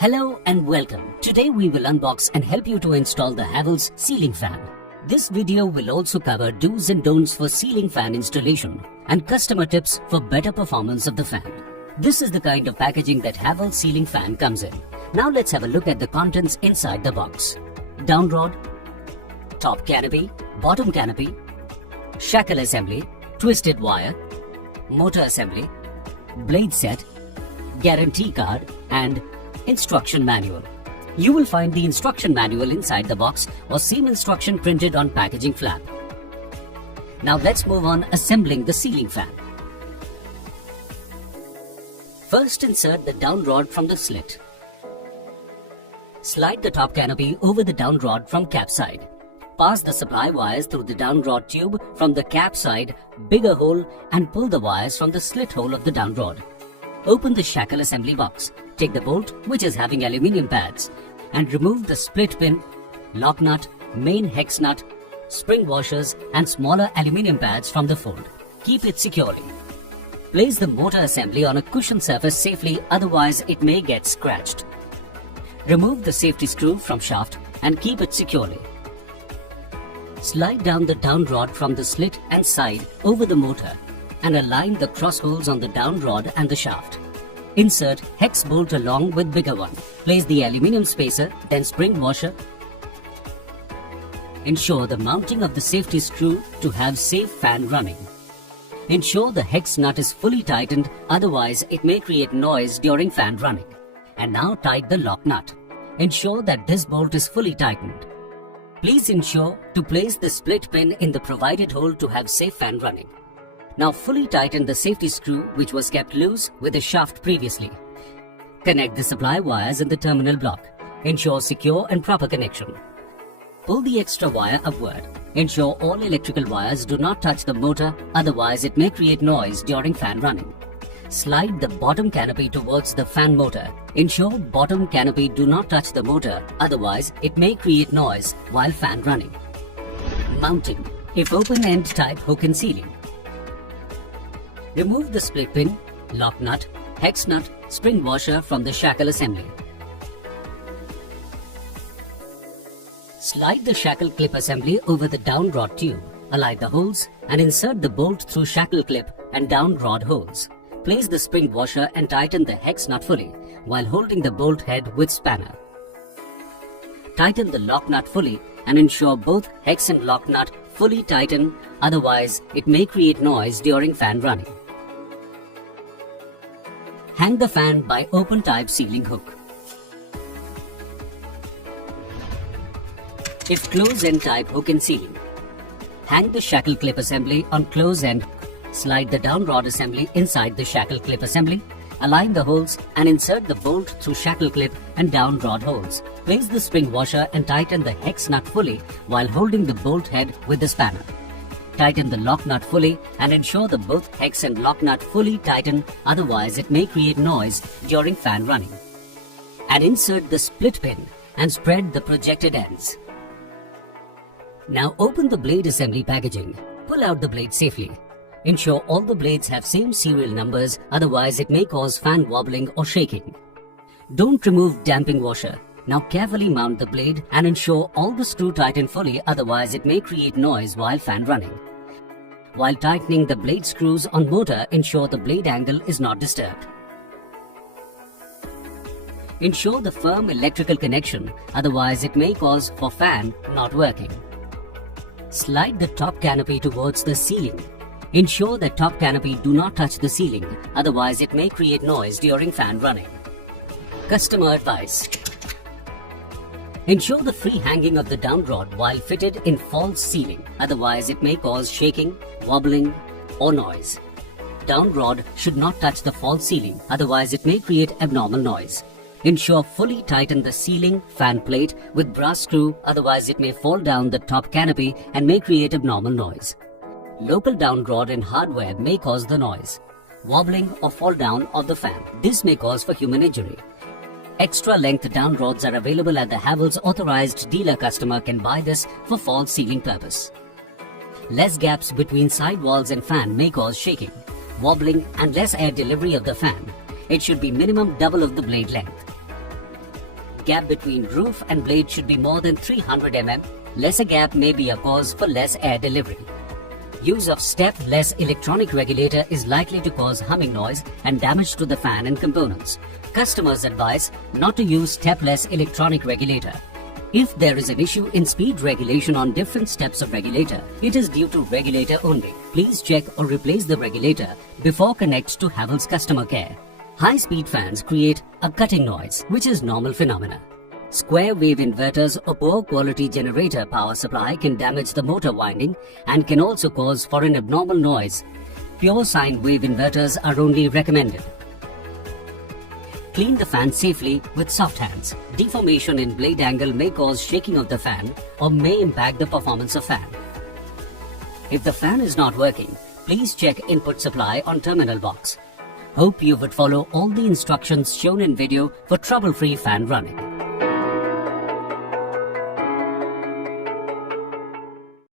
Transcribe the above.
Hello and welcome. Today we will unbox and help you to install the Havells ceiling fan. This video will also cover do's and don'ts for ceiling fan installation and customer tips for better performance of the fan. This is the kind of packaging that Havells ceiling fan comes in. Now let's have a look at the contents inside the box. Down rod, top canopy, bottom canopy, shackle assembly, twisted wire, motor assembly, blade set, guarantee card and instruction manual. You will find the instruction manual inside the box or same instruction printed on packaging flap. Now let's move on assembling the ceiling fan. First insert the down rod from the slit. Slide the top canopy over the down rod from cap side. Pass the supply wires through the down rod tube from the cap side bigger hole and pull the wires from the slit hole of the down rod. Open the shackle assembly box. Take the bolt, which is having aluminium pads, and remove the split pin, lock nut, main hex nut, spring washers and smaller aluminium pads from the fold. Keep it securely. Place the motor assembly on a cushioned surface safely, otherwise it may get scratched. Remove the safety screw from shaft and keep it securely. Slide down the down rod from the slit and side over the motor and align the cross holes on the down rod and the shaft. Insert hex bolt along with bigger one. Place the aluminium spacer, then spring washer. Ensure the mounting of the safety screw to have safe fan running. Ensure the hex nut is fully tightened, otherwise it may create noise during fan running. And now tighten the lock nut. Ensure that this bolt is fully tightened. Please ensure to place the split pin in the provided hole to have safe fan running. Now fully tighten the safety screw which was kept loose with the shaft previously. Connect the supply wires in the terminal block. Ensure secure and proper connection. Pull the extra wire upward. Ensure all electrical wires do not touch the motor, otherwise it may create noise during fan running. Slide the bottom canopy towards the fan motor. Ensure bottom canopy do not touch the motor, otherwise it may create noise while fan running. Mounting. If open end type hook and ceiling. Remove the split pin, lock nut, hex nut, spring washer from the shackle assembly. Slide the shackle clip assembly over the down rod tube. Align the holes and insert the bolt through shackle clip and down rod holes. Place the spring washer and tighten the hex nut fully while holding the bolt head with spanner. Tighten the lock nut fully and ensure both hex and lock nut fully tighten, otherwise it may create noise during fan running. Hang the fan by open type ceiling hook. If close end type hook and ceiling. Hang the shackle clip assembly on close end. Slide the down rod assembly inside the shackle clip assembly. Align the holes and insert the bolt through shackle clip and down rod holes. Place the spring washer and tighten the hex nut fully while holding the bolt head with the spanner. Tighten the lock nut fully and ensure the both hex and lock nut fully tighten, otherwise it may create noise during fan running. And insert the split pin and spread the projected ends. Now open the blade assembly packaging. Pull out the blade safely. Ensure all the blades have same serial numbers, otherwise it may cause fan wobbling or shaking. Don't remove damping washer. Now carefully mount the blade and ensure all the screw tighten fully, otherwise it may create noise while fan running. While tightening the blade screws on motor, ensure the blade angle is not disturbed. Ensure the firm electrical connection, otherwise it may cause for fan not working. Slide the top canopy towards the ceiling. Ensure that top canopy do not touch the ceiling, otherwise it may create noise during fan running. Customer advice. Ensure the free hanging of the down rod while fitted in false ceiling, otherwise it may cause shaking, wobbling or noise. Down rod should not touch the false ceiling, otherwise it may create abnormal noise. Ensure fully tighten the ceiling fan plate with brass screw, otherwise it may fall down the top canopy and may create abnormal noise. Local down rod in hardware may cause the noise, wobbling or fall down of the fan. This may cause for human injury. Extra length down rods are available at the Havells authorized dealer. Customer can buy this for false ceiling purpose. Less gaps between side walls and fan may cause shaking, wobbling and less air delivery of the fan. It should be minimum double of the blade length. Gap between roof and blade should be more than 300 mm. Lesser gap may be a cause for less air delivery. Use of step-less electronic regulator is likely to cause humming noise and damage to the fan and components. Customers advise not to use step-less electronic regulator. If there is an issue in speed regulation on different steps of regulator, it is due to regulator only. Please check or replace the regulator before connect to Havells customer care. High-speed fans create a cutting noise, which is normal phenomena. Square wave inverters or poor quality generator power supply can damage the motor winding and can also cause for an abnormal noise. Pure sine wave inverters are only recommended. Clean the fan safely with soft hands. Deformation in blade angle may cause shaking of the fan or may impact the performance of fan. If the fan is not working, please check input supply on terminal box. Hope you would follow all the instructions shown in video for trouble-free fan running.